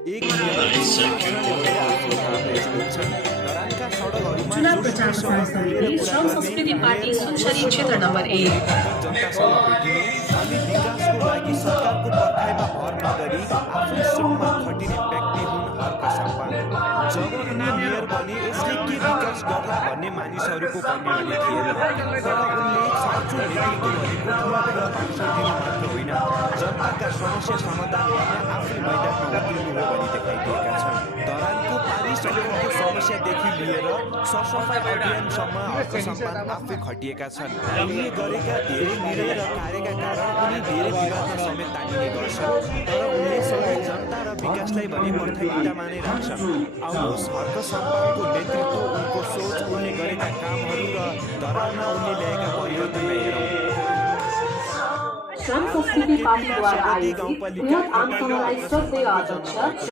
एक नियमित आचरणले भएर आफ्नो कामलाई जोड्छन्। धरानका सडकहरूमा चुनाव प्रचार प्रसार समिति श्रम संस्कृति पार्टी सुनसरी क्षेत्र नम्बर 1 जनतासँग भेटिने अनि विकासको लागि सरकारको पर्खाइमा भर नगरी आफ्नो श्रममा खटिने व्यक्ति हुन् हर्क साम्पाङ। जब उनी मेयर बने यसले के विकास गर्ला भन्ने मानिसहरूको भन्ने थिएन, तर उनले साँचो नेतृत्व भनेको ठुला ठुला भाषण दिनु मात्र होइन, जनताका समस्या समाधान गर्न आफै मैदानमा उत्रिनु हो भनी देखाइदिएका छन्। धरानको पारिसकेको समस्यादेखि लिएर सरसफाइ अभियानसम्म हर्क साम्पाङ आफै खटिएका छन्। उनले गरेका धेरै निर्णय र कार्यका कारण उनी धेरै विवादमा समेत तानिने गर्छन्, तर उनले सधैँ जनता र विकासलाई भने प्राथमिकतामा नै राख्छन्। आउनुहोस् हर्क साम्पाङको नेतृत्व, उनको सोच, उनले गरेका कामहरू र धरानमा उनले ल्याएका परिवर्तनलाई हेरौँ। श्रम संस्कृति पार्टीद्वारा आयोजित बृहत आमसभालाई श्रद्धेय अध्यक्ष